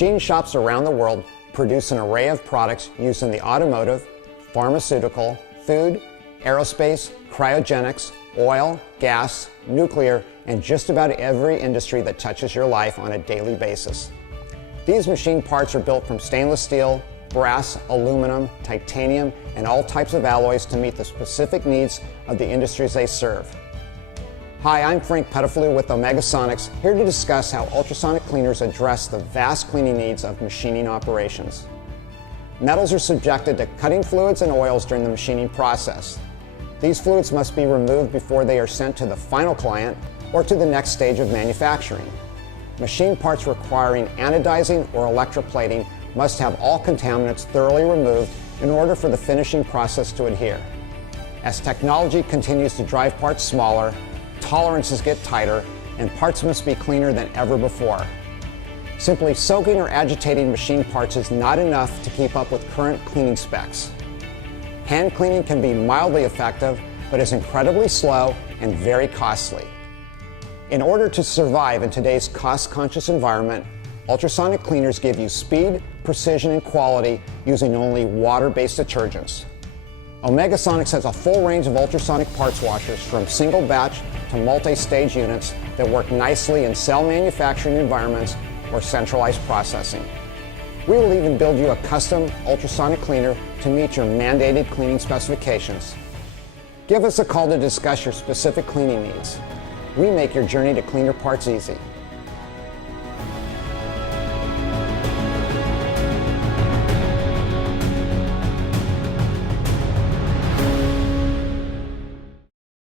Machine shops around the world produce an array of products used in the automotive, pharmaceutical, food, aerospace, cryogenics, oil, gas, nuclear, and just about every industry that touches your life on a daily basis. These machine parts are built from stainless steel, brass, aluminum, titanium, and all types of alloys to meet the specific needs of the industries they serve. Hi, I'm Frank Pettifalou with Omegasonics, here to discuss how ultrasonic cleaners address the vast cleaning needs of machining operations. Metals are subjected to cutting fluids and oils during the machining process. These fluids must be removed before they are sent to the final client or to the next stage of manufacturing. Machine parts requiring anodizing or electroplating must have all contaminants thoroughly removed in order for the finishing process to adhere. As technology continues to drive parts smaller, tolerances get tighter, and parts must be cleaner than ever before. Simply soaking or agitating machine parts is not enough to keep up with current cleaning specs. Hand cleaning can be mildly effective, but is incredibly slow and very costly. In order to survive in today's cost-conscious environment, ultrasonic cleaners give you speed, precision, and quality using only water-based detergents. Omegasonics has a full range of ultrasonic parts washers from single batch to multi-stage units that work nicely in cell manufacturing environments or centralized processing. We will even build you a custom ultrasonic cleaner to meet your mandated cleaning specifications. Give us a call to discuss your specific cleaning needs. We make your journey to cleaner parts easy.